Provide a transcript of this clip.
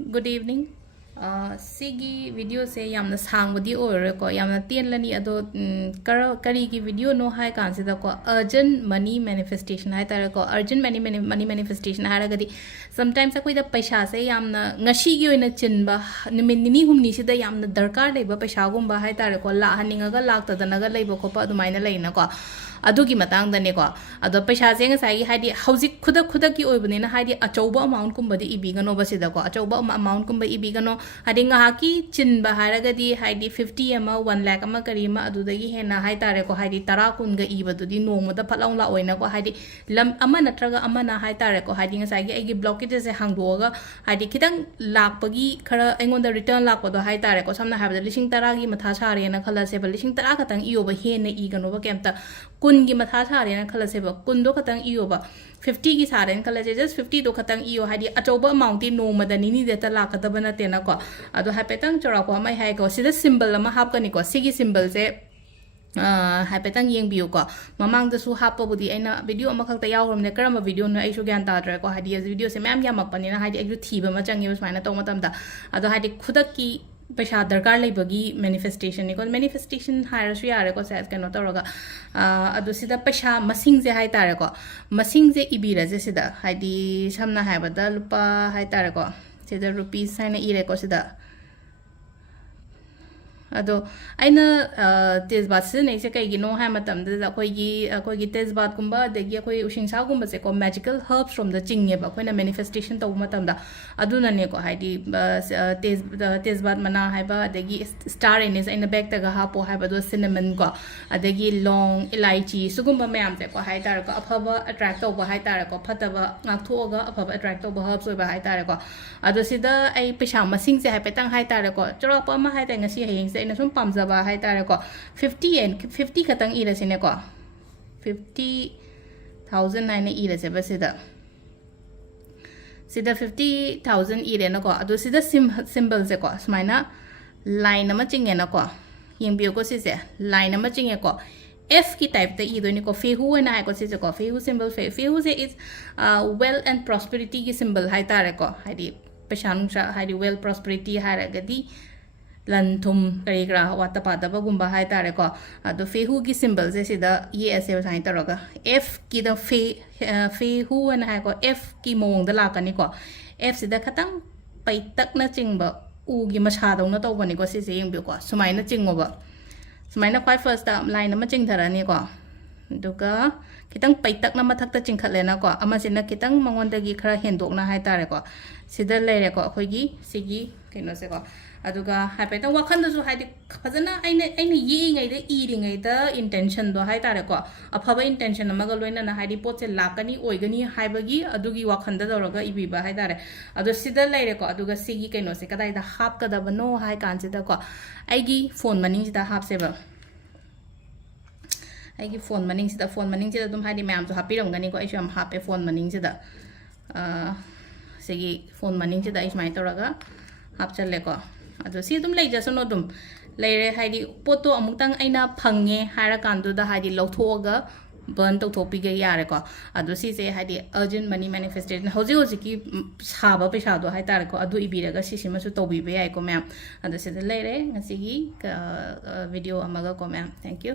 Good evening. Sigi video se yamna sangbadi oire ko yamna tienlani ado kari ki video no hai kansida ko urgent money manifestation hai tare ko urgent money manifestation hai ragadi sometimes akoi da paisa se yamna ngashi gi oina chinba nini humni sida yamna darkar leba paisa gumba hai tare ko la haninga ga lakta danaga leba ko pa adumaina leina ko adugi matang dane ko ado paisa se ngasai haidi hauzik khuda ki oibani na haidi achauba amount kumbadi ibigano basida ko achauba amount kumba ibigano hadi ngahaki chinba haragadi haidi 50 ama 1 lakh ama karima adudagi hena hai tare ko haidi tara kunga ibadudi nongmada phalong la oina ko haidi lam ama natraga ama na hai tare ko haidi ngasai gi agi blockage se hangdoga haidi kitang lakpagi khara engonda return lakpado hai tare ko samna habada lishing tara gi matha sare na khala se lishing tara katang iyo ba hena igano ba kemta kun gi matha sare na khala se ba kun do katang iyo ba 50 ki saren kala just 50 do khatang iyo hadi achoba amount no madani ni deta la katabana tena ko ado hapetang chora ko mai hai ko sida symbol ama hap kani ko sigi symbol se hapetang yeng biu ko mamang da su hap budi aina video ama khakta yaw rom ne karama video no ai shu gyan ta dra ko hadi video se mem yamak pani na hadi ayu thiba ma changi us maina to matam da ado hadi khudak ki paisa darkar leibagi manifestation ni ko manifestation hairasu yare ko sa kano toroga adu sida paisa masing je hai tare ko masing je ibira je sida haidi samna haibada lupa hai tare ko sida rupees saina ire ko sida ado aina tezbat se nei se kai gi no ha matam da koi gi tezbat kumba de gi koi using sa kumba se ko magical herbs from the chingye ba koi na manifestation to matam da aduna ne ko haidi tezbat mana hai ba de gi star anise in the back ta ga ha po hai ba do cinnamon ko adagi long elaichi sugumba mayam se ko hai tar ko aphaba attract to ba hai tar ko phataba ngak tho ga aphaba attract to ba herbs ba hai tar ko ado sida ai pesa masing se hai petang hai tar ko chora pa ma hai ta ngasi heng se ina sum pamjaba hai tare ko 50 katang ira sine ko 50,000 naina ira se basida sida 50,000 ira na ko ado sida symbol se ko smaina line ama chinge na ko yeng bio ko se line ama chinge ko F ki type ta ido ni ko fehu na ko se ko fehu symbol fehu se is well and prosperity ki symbol hai tare ko haidi peshan sha haidi well prosperity haragadi lan thum kari gra wata pada ba gumba hai tare ko ado fehu ki symbol se sida ye ase sai taroga f ki da fehu na ha ko f ki mong da la kani ko f sida khatang pai tak na chingba u gi masha dong na to bani ko se yeng bi ko sumai na chingo ba sumai na kwai first line na ma ching tharani ko duka kitang pai tak na mathak ta chingkhat le na ko ama sina kitang mangon da gi khara hendok na hai tare ko sida le re ko khoi gi sigi kino se ko aduga hape ta wakhan da su haidi phajana aina ye ngai da iri ngai da intention do hai tare ko aphaba intention amaga loina na haidi poche lakani oigani haibagi adugi wakhan da doroga ibi ba hai tare adu sida laire ko aduga sigi kaino se kadai da hap ka da bano hai kan se da ko aigi phone maning sida hap se ba aigi phone maning sida dum haidi ma'am so happy ram gani ko aishu am hape phone maning sida sigi phone maning sida is mai toraga hap challe ko ado si dum lei jaso no dum leire haidi poto amutang aina phange hara kandu da haidi lothoga burn to thopi ge yare ko ado si se haidi urgent money manifestation hoji ki saba pesa do hai tar ko adu ibiraga si sima su tobi be ai ko ma'am ado se leire ngasi gi video amaga ko ma'am thank you